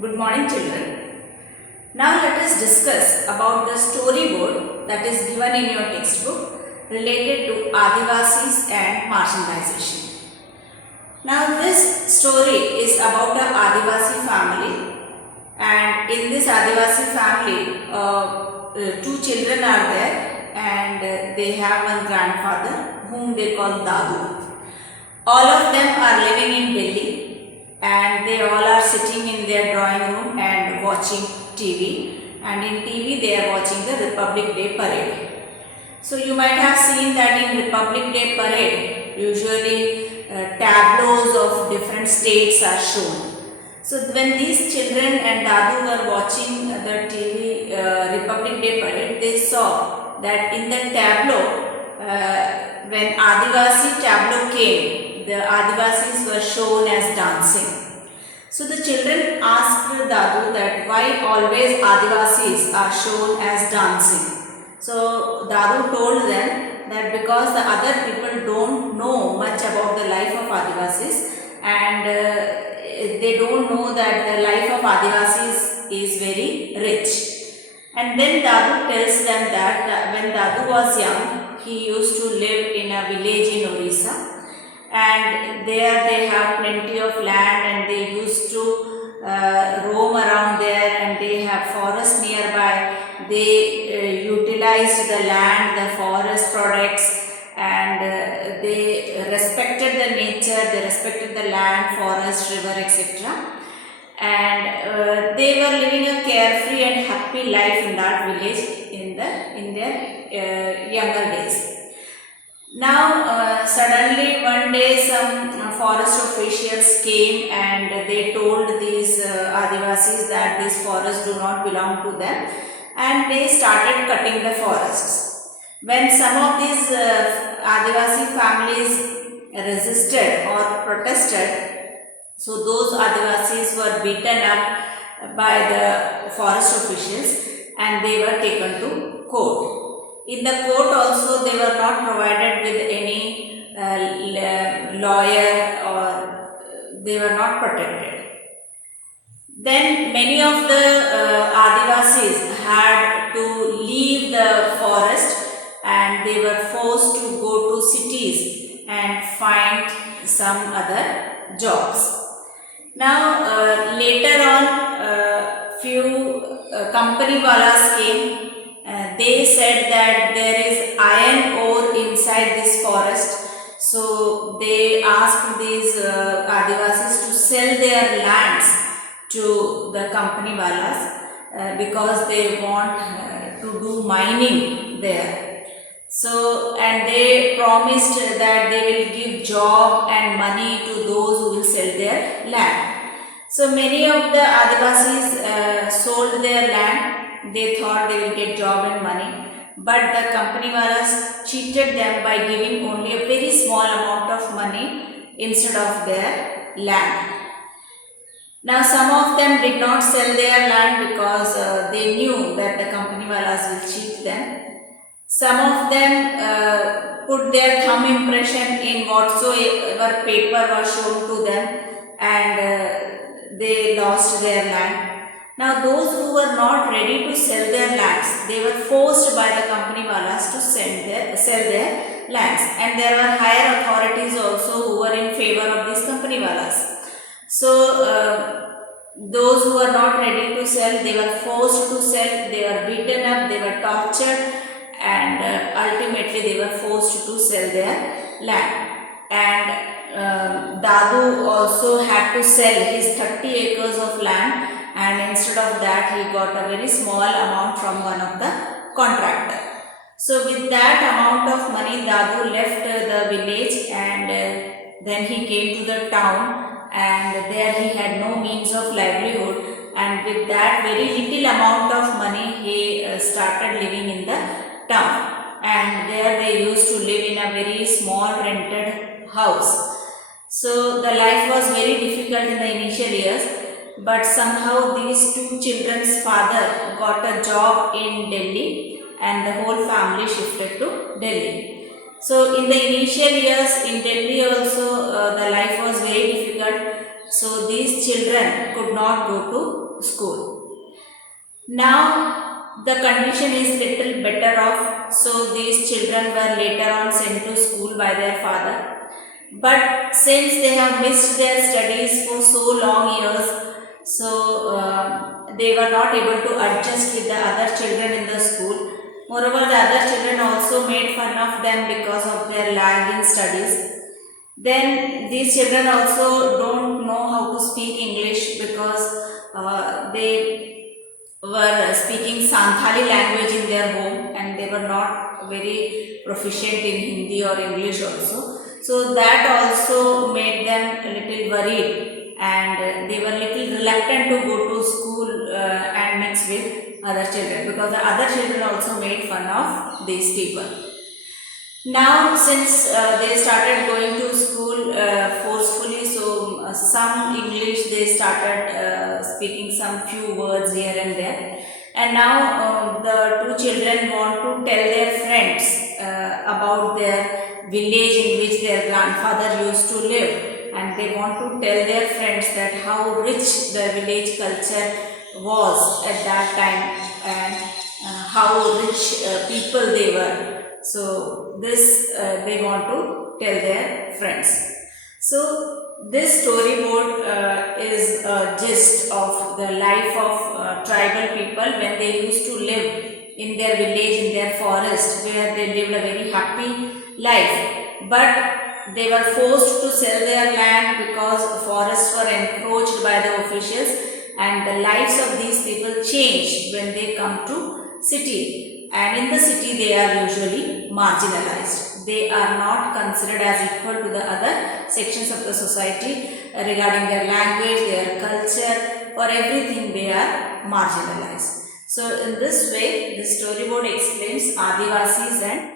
Good morning, children. Now let us discuss about the storyboard that is given in your textbook related to Adivasis and marginalization. Now this story is about a Adivasi family, and in this Adivasi family, two children are there, and they have one grandfather whom they call Dadu. All of them are living in Delhi, and they all are sitting in their drawing room and watching TV, and in TV they are watching the Republic Day parade. So you might have seen that in Republic Day parade, usually tableaus of different states are shown. So when these children and Dadu were watching the TV Republic Day parade, they saw that in the tableau, when Adivasi tableau came, the Adivasis were shown as dancing. So the children asked Dadu that why always Adivasis are shown as dancing. So Dadu told them that because the other people don't know much about the life of Adivasis, and they don't know that the life of Adivasis is very rich. And then Dadu tells them that when Dadu was young, he used to live in a village in Orissa, and there they have plenty of land, and they used to roam around there, and they have forest nearby. They utilized the land, the forest products, and they respected the nature, they respected the land, forest, river, etc. And they were living a carefree and happy life in that village in their younger days. Now suddenly one day some forest officials came, and they told these Adivasis that this forest do not belong to them, and they started cutting the forests. When some of these Adivasi families resisted or protested, so those Adivasis were beaten up by the forest officials, and they were taken to court. In the court also they were not provided with any lawyer, or they were not protected. Then many of the Adivasis had to leave the forest, and they were forced to go to cities and find some other jobs. Now later on, few company walas came. They said that there is iron ore inside this forest, so they asked these Adivasis to sell their lands to the company walas because they want to do mining there. So, and they promised that they will give job and money to those who will sell their land. So many of the Adivasis sold their land. They thought they will get job and money, but the company walas cheated them by giving only a very small amount of money instead of their land. Now some of them did not sell their land because they knew that the company walas will cheat them. Some of them put their thumb impression in whatsoever paper was shown to them, and they lost their land. Now those who were not ready to sell their lands, they were forced by the company walas to sell their lands, and there were higher authorities also who were in favor of these company walas. So those who were not ready to sell, they were forced to sell, they were beaten up, they were tortured, and ultimately they were forced to sell their land. And Dadu also had to sell his 30 acres of land, and instead of that he got a very small amount from one of the contractor. So with that amount of money, Dadu left the village, and then he came to the town, and there he had no means of livelihood, and with that very little amount of money he started living in the town, and there they used to live in a very small rented house. So the life was very difficult in the initial years, but somehow these two children's father got a job in Delhi, and the whole family shifted to Delhi. So in the initial years in Delhi also the life was very difficult. So these children could not go to school. Now the condition is little better off, so these children were later on sent to school by their father. But since they have missed their studies for so long years, so they were not able to adjust with the other children in the school. Moreover, the other children also made fun of them because of their lag in studies. Then these children also don't know how to speak English because they were speaking Santhali language in their home and they were not very proficient in Hindi or English also. So that also made them a little worried and they were little reluctant to go to school and mix with other children because the other children also made fun of these people. Now since they started going to school forcefully, so some English they started speaking some few words here and there, and now the two children want to tell their friends about their village in which their grandfather used to live, and they want to tell their friends that how rich the village culture was at that time and how rich people they were. So this they want to tell their friends. So this storyboard is a gist of the life of tribal people when they used to live in their village, in their forest, where they lived a very happy life. But they were forced to sell their land because forests were encroached by the officials, and the lives of these people changed when they come to city. And in the city they are usually marginalized. They are not considered as equal to the other sections of the society regarding their language, their culture, for everything they are marginalized. So in this way, the storyboard explains Adivasis and